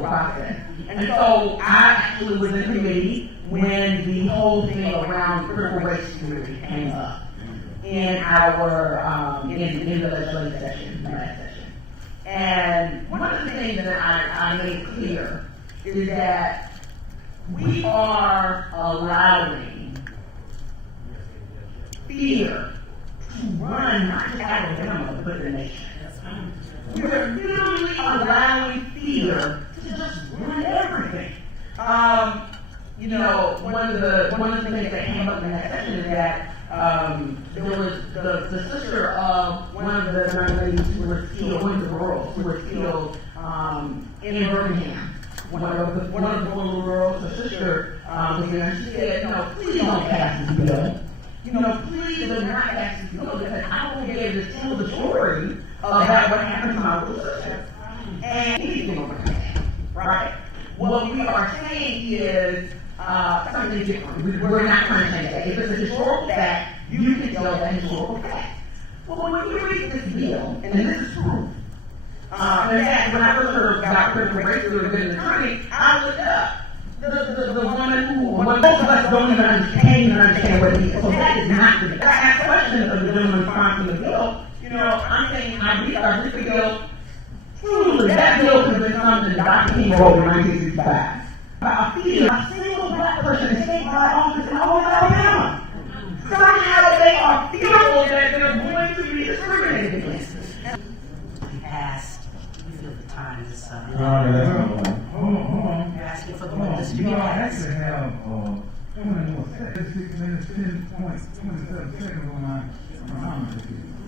process. And so I actually was in committee when the whole thing around critical race theory came up in our in the legislative session, last session. And one of the things that I made clear is that we are allowing fear to run not just Alabama, but the nation. We're literally allowing fear to just run everything. You know, one of the things that came up in that session is that there was the sister of one of the young ladies who were killed, one of the girls who were killed in Birmingham. One of the little girls, her sister, was there, and she said, "No, please don't pass this bill. You know, please do not pass this bill because I won't be able to tell the story about what happened to my little sister." And anything over that, right? What we are saying is something different. We're not trying to change that. If it's a historical fact, you can tell that historical fact. But when you read this bill, and this is true, in fact, when I first heard about critical race theory and the attorney, I looked up the woman who, most of us don't even understand what it is. So that is not the case. I asked questions of the gentleman from the bill. You know, I'm saying, I read the bill. Truly, that bill could have been something that Dr. King wrote in 1965. About a single black person in statewide office in all of Alabama. Somehow they are fearful that they're going to be discriminated against. We passed. We feel the time is up. Hold on. You're asking for the witness to be I passed. actually have 20 more seconds, 6 minutes, 10.27 seconds on my chronometer.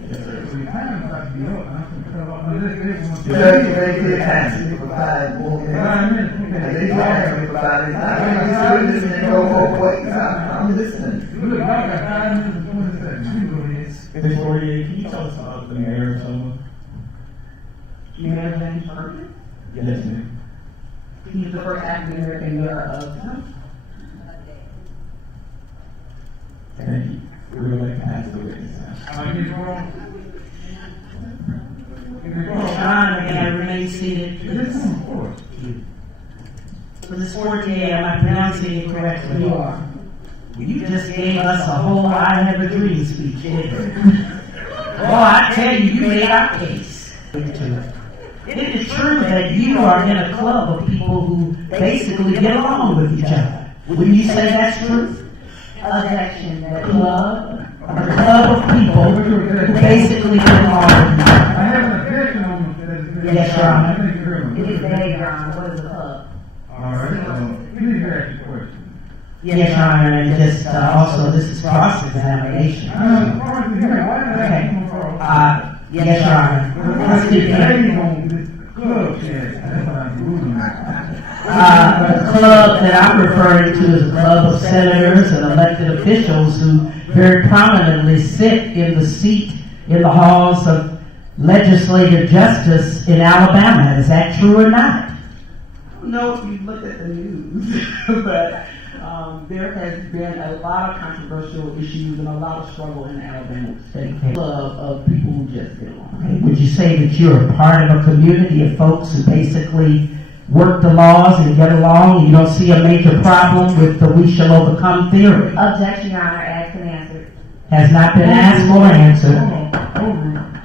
So your time is about to be up, and I'm going to cut off. They did ask me for 5 more minutes. 5 minutes. And they asked me for 5 minutes. I'm listening, go both ways. I'm listening. Look, I got 5 minutes and 20 seconds. You go ahead. Ms. Laurier, can you tell us about the mayor of Selma? Mayor James Perkins. Yes, ma'am. He's the first African American mayor of Selma. Thank you. We're going to pass the witness now. John, may I remain seated, please? For this 48, am I pronouncing it correctly? You are. You just gave us a whole I Have a Dream speech, didn't you? Oh, I tell you, you made our case. It is true that you are in a club of people who basically get along with each other. Would you say that's true? Objection. A club of people who basically get along with each other. I have an objection on this. Yes, Your Honor. Thank you very much. It is vague, Your Honor. What is the club? All right. Please ask your question. Yes, Your Honor, and just also this is cross-examination. Okay. Yes, Your Honor. Let's do that. The club that I'm referring to is a club of senators and elected officials who very prominently sit in the seat in the halls of legislative justice in Alabama. Is that true or not? I don't know if you've looked at the news, but there has been a lot of controversial issues and a lot of struggle in Alabama state club of people who just get along. Okay. Would you say that you're a part of a community of folks who basically work the laws and get along, and you don't see a major problem with the we shall overcome theory? Objection, Your Honor. Asked and answered. Has not been asked or answered.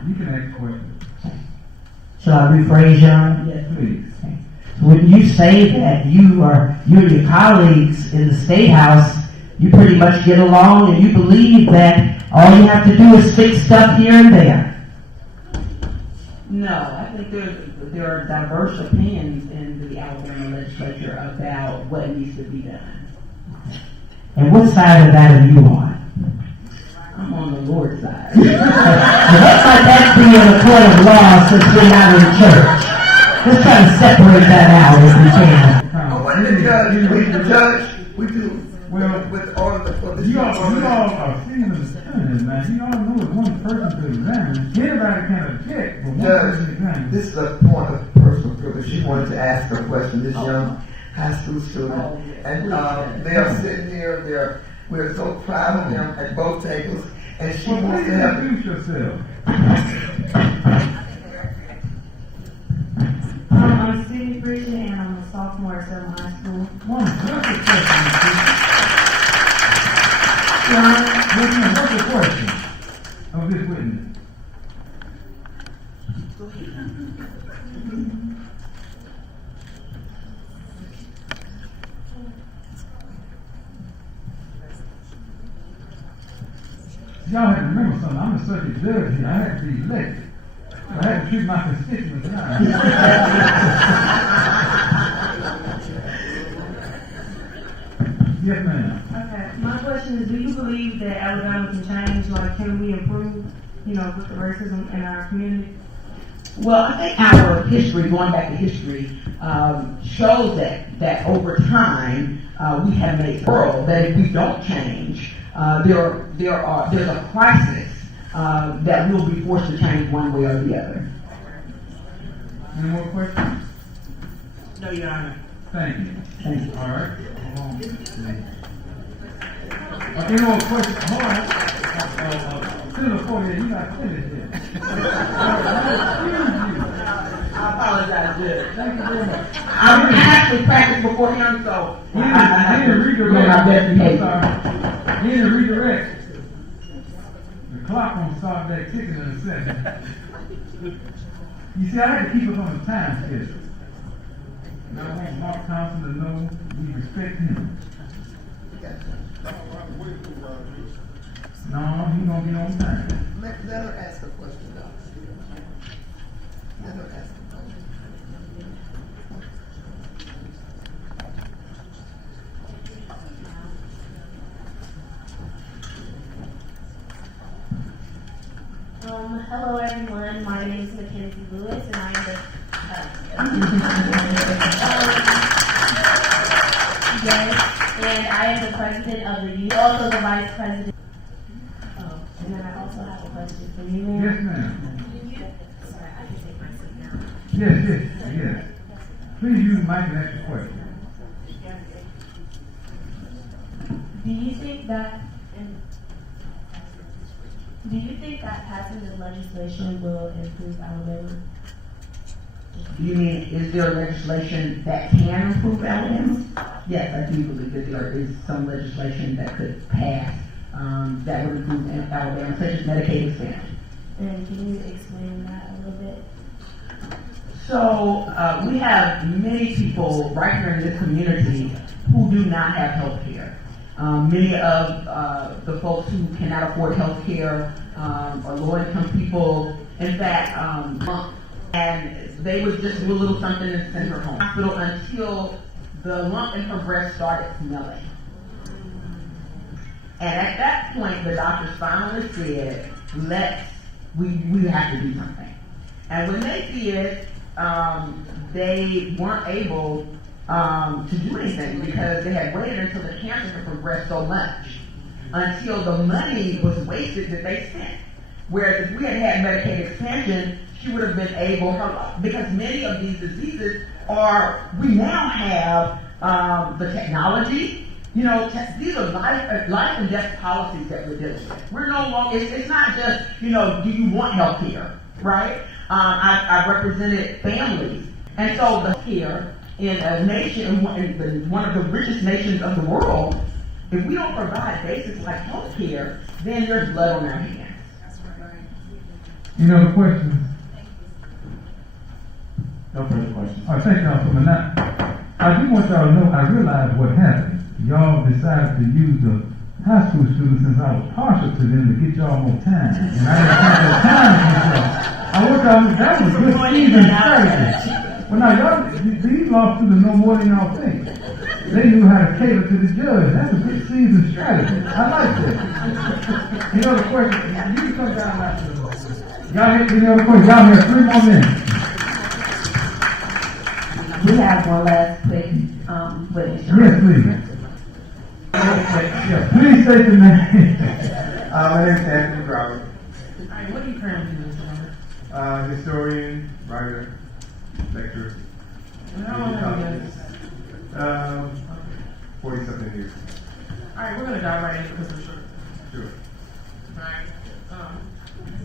You can ask questions. Shall I rephrase, Your Honor? Yes. Please. When you say that you and your colleagues in the State House, you pretty much get along and you believe that all you have to do is fix stuff here and there. No, I think there are diverse opinions in the Alabama legislature about what needs to be done. And what side of that are you on? I'm on the Lord's side. It looks like that's being a court of law since we're not in church. Let's try to separate that out if we can. When the judge, we do. Well, with all of the, for the You all are seeing the attorneys, man. You all know it's one person to examine. Everybody can object, but one person to examine. This is a point of personal privilege. She wanted to ask a question. This young high school student, and they are sitting here. We're so proud of them at both tables, and she wants to have. Introduce yourself. I'm Cindy Bridget, and I'm our Selma High School. One, what's the question, what's the question of this witness? Y'all have to remember something. I'm a circuit judge here. I have to be elected. I have to treat my constituents now. Yes, ma'am. Okay, my question is, do you believe that Alabama can change, like, can we improve, with the racism in our community? Well, I think our history, going back to history, shows that over time we have made a world that if we don't change, there's a crisis that we'll be forced to change one way or the other. Any more questions? No, Your Honor. Thank you. Thank you. All right. Okay, no more questions. Hold on. Senator Fourier, you're not finished yet. I apologize, Judge. Thank you very much. I actually practiced before him, so He didn't redirect. my best I'm behavior. sorry. He didn't redirect. The clock won't start that ticking in a second. You see, I had to keep us on the time schedule. And I want Mark Thompson to know we respect him. No, he's gonna be on time. Let her ask a question, though. Let her ask a question. Hello everyone, my name is Mackenzie Lewis and I am the yes, and I am the president of the youth, also the vice president. Oh, and then I also have a question for you, ma'am. Yes, ma'am. Sorry, I can take my seat now. Yes. Please use the mic and ask the question. Do you think that passing the legislation will improve Alabama? You mean, is there legislation that can improve Alabama? Yes, I do believe that there is some legislation that could pass that would improve Alabama, such as Medicaid expansion. And can you explain that a little bit? So we have many people right here in this community who do not have health care. Many of the folks who cannot afford health care are low-income people. In fact, and they would just do a little something and send her home hospital until the lump in her breast started smelling. And at that point, the doctors finally said, we have to do something. And when they did, they weren't able to do anything because they had waited until the cancer had progressed so much until the money was wasted that they spent. Whereas if we had had Medicaid expansion, she would have been able, because many of these diseases we now have the technology. These are life and death policies that we're dealing with. We're no longer, it's not just, do you want health care, right? I've represented families. And so the care in a nation, in one of the richest nations of the world, if we don't provide basics like health care, then there's blood on our hands. Any other questions? No further questions. All right, thank y'all for now. I do want y'all to know, I realize what happened. Y'all decided to use the high school students since I was partial to them to get y'all more time. And I didn't have that time to get y'all. I want y'all to know that was good season strategy. Well, now y'all, these law students know more than y'all think. They knew how to cater to the judge. That's a good season strategy. I like that. Any other questions? You can come down after the law. Y'all have any other questions? Y'all have 3 more minutes. We have one last quick witness. Yes, please. Yeah, please state your name. My name is Anthony Broward. Alright, what do you currently do, Mr. Historian, writer, lecturer. And how long have you done this? 40-something years. Alright, we're gonna dive right into because we're short. Sure. Alright.